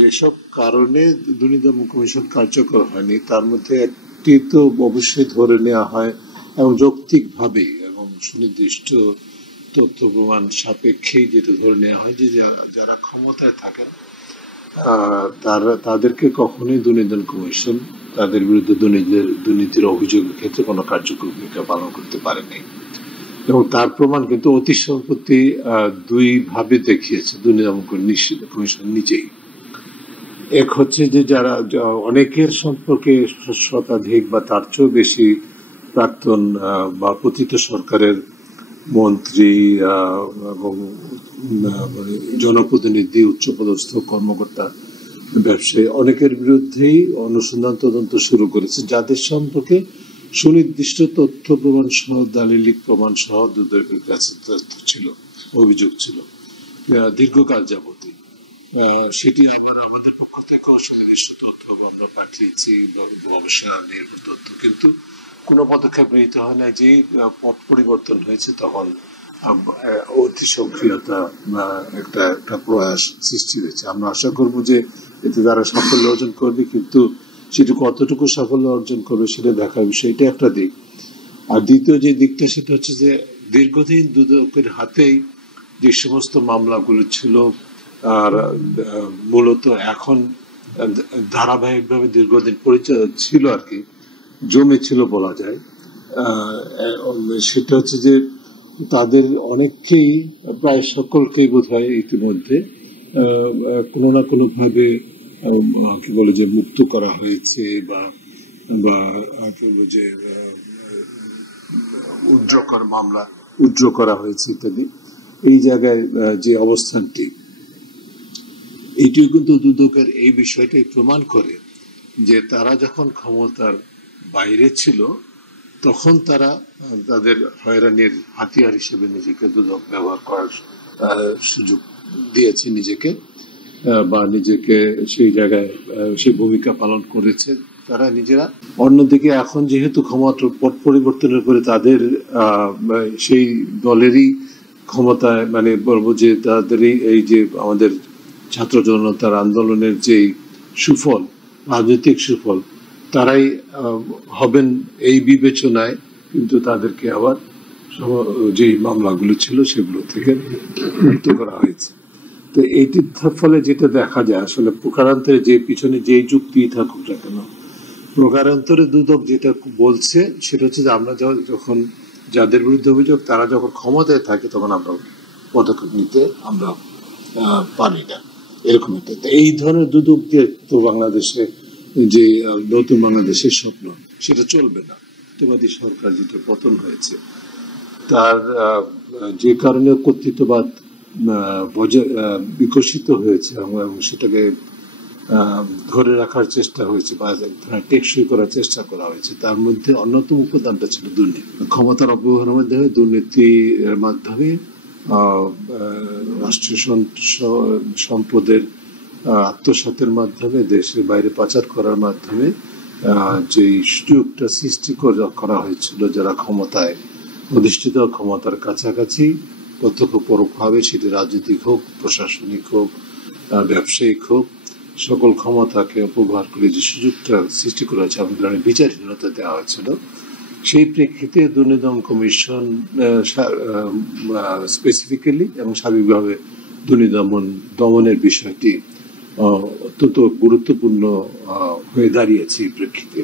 যেসব কারণে দুর্নীতি দমন কমিশন কার্যকর হয়নি তার মধ্যে একটি তো অবশ্যই ধরে নেওয়া হয় এবং যৌক্তিকভাবে এবং সুনির্দিষ্ট তথ্য প্রমাণ সাপেক্ষেই যেটা ধরে নেওয়া হয় যে যারা ক্ষমতায় থাকেন তাদেরকে কখনোই দুর্নীতি দমন কমিশন তাদের বিরুদ্ধে দুর্নীতির অভিযোগের ক্ষেত্রে কোনো কার্যকর ভূমিকা পালন করতে পারেনি এবং তার প্রমাণ কিন্তু অতি সম্প্রতি দুই ভাবে দেখিয়েছে দুর্নীতি দমন কমিশন নিজেই। এক হচ্ছে যে যারা অনেকের সম্পর্কে শতাধিক বা তার চেয়েও বেশি প্রাক্তন বা পতিত সরকারের মন্ত্রী এবং জনপ্রতিনিধি উচ্চপদস্থ কর্মকর্তা ব্যবসায়ী অনেকের বিরুদ্ধেই অনুসন্ধান তদন্ত শুরু করেছে যাদের সম্পর্কে সুনির্দিষ্ট তথ্য প্রমাণ সহ দালিলিক প্রমাণ সহ দুদকের কাছে তথ্য ছিল, অভিযোগ ছিল দীর্ঘকাল যাবতীয়। সেটি আবার আমাদের পক্ষ থেকে সুনির্দিষ্ট তথ্য আমরা পাঠিয়েছি, গবেষণা নির্ভর তথ্য, কিন্তু কোনো পদক্ষেপ গৃহীত হয় না। যে পট পরিবর্তন হয়েছে তখন অতি সক্রিয়তা একটা প্রয়াস সৃষ্টি হয়েছে। আমরা আশা করব যে এতে তারা সাফল্য অর্জন করবে, কিন্তু সেটা কতটুকু সাফল্য অর্জন করবে সেটা দেখার বিষয়, এটা একটা দিক। আর দ্বিতীয় যে দিকটা সেটা হচ্ছে যে দীর্ঘদিন দুদকের হাতেই যে সমস্ত মামলাগুলো ছিল আর মূলত এখন ধারাবাহিকভাবে দীর্ঘদিন পরিচয় ছিল আর কি, জমে ছিল বলা যায়, সেটা হচ্ছে যে তাদের অনেককেই প্রায় সকলকেই বোধ হয় ইতিমধ্যে কোনো না কোনো ভাবে কি বলে যে মুক্ত করা হয়েছে বা কি বলে যে উড্র করা হয়েছে ইত্যাদি। এই জায়গায় যে অবস্থানটি, এটিও কিন্তু দুদকের এই বিষয়টাই প্রমাণ করে যে তারা যখন ক্ষমতার বাইরে ছিল তখন তারা তাদের হয়রানির হাতিয়ার হিসেবে নিজেকে দুদক ব্যবহার করার সুযোগ দিয়েছে নিজেকে, বা নিজেকে সেই জায়গায় সেই ভূমিকা পালন করেছে তারা নিজেরা। অন্যদিকে এখন যেহেতু ক্ষমতার পট পরিবর্তনের পরে তাদের সেই দলেরই ক্ষমতায়, মানে বলবো যে তাদেরই এই যে আমাদের ছাত্র জনতার আন্দোলনের যে সুফল, রাজনৈতিক সুফল, তারাই হবেন এই বিবেচনায় কিন্তু তাদেরকে আবার যে মামলাগুলো ছিল সেগুলো থেকে মুক্ত করা হয়েছে। তো এইটির ফলে যেটা দেখা যায় আসলে প্রকারান্তরে যে পিছনে যেই যুক্তি থাকুক না কেন, প্রকারান্তরে দুদক যেটা বলছে সেটা হচ্ছে যে আমরা যখন যাদের বিরুদ্ধে অভিযোগ তারা যখন ক্ষমতায় থাকে তখন আমরা পদক্ষেপ নিতে আমরা পারি না, এরকম একটা। এই ধরনের দুদক দিয়ে তো বাংলাদেশে যে নতুন বাংলাদেশের স্বপ্ন সেটা চলবে না। কর্তৃত্ববাদী সরকার যেটা পতন হয়েছে তার যে কারণে কর্তৃত্ববাদ বিকশিত হয়েছে এবং সেটাকে ধরে রাখার চেষ্টা হয়েছে বা টেকসই করার চেষ্টা করা হয়েছে, তার মধ্যে অন্যতম উপাদানটা ছিল দুর্নীতি। ক্ষমতার অপব্যবহারের মাধ্যমে, দুর্নীতির মাধ্যমে, রাষ্ট্রীয় সম্পদের আত্মসাতের মাধ্যমে, দেশের বাইরে পাচার করার মাধ্যমে যে সুযোগটা সৃষ্টি করা হয়েছিল যারা ক্ষমতায় অধিষ্ঠিত, ক্ষমতার কাছাকাছি প্রত্যক্ষ পরোক্ষভাবে, সেটি রাজনৈতিক হোক, প্রশাসনিক হোক, ব্যবসায়িক হোক, সকল ক্ষমতাকে অপব্যবহার করে যে সুযোগটা সৃষ্টি করা হয়েছে এবং ধরনের বিচারহীনতা দেওয়া হয়েছিল, সেই প্রেক্ষিতে দুর্নীতি দমন কমিশন স্পেসিফিক্যালি এবং সার্বিকভাবে দুর্নীতি দমনের বিষয়টি অত্যন্ত গুরুত্বপূর্ণ হয়ে দাঁড়িয়েছে এই প্রেক্ষিতে।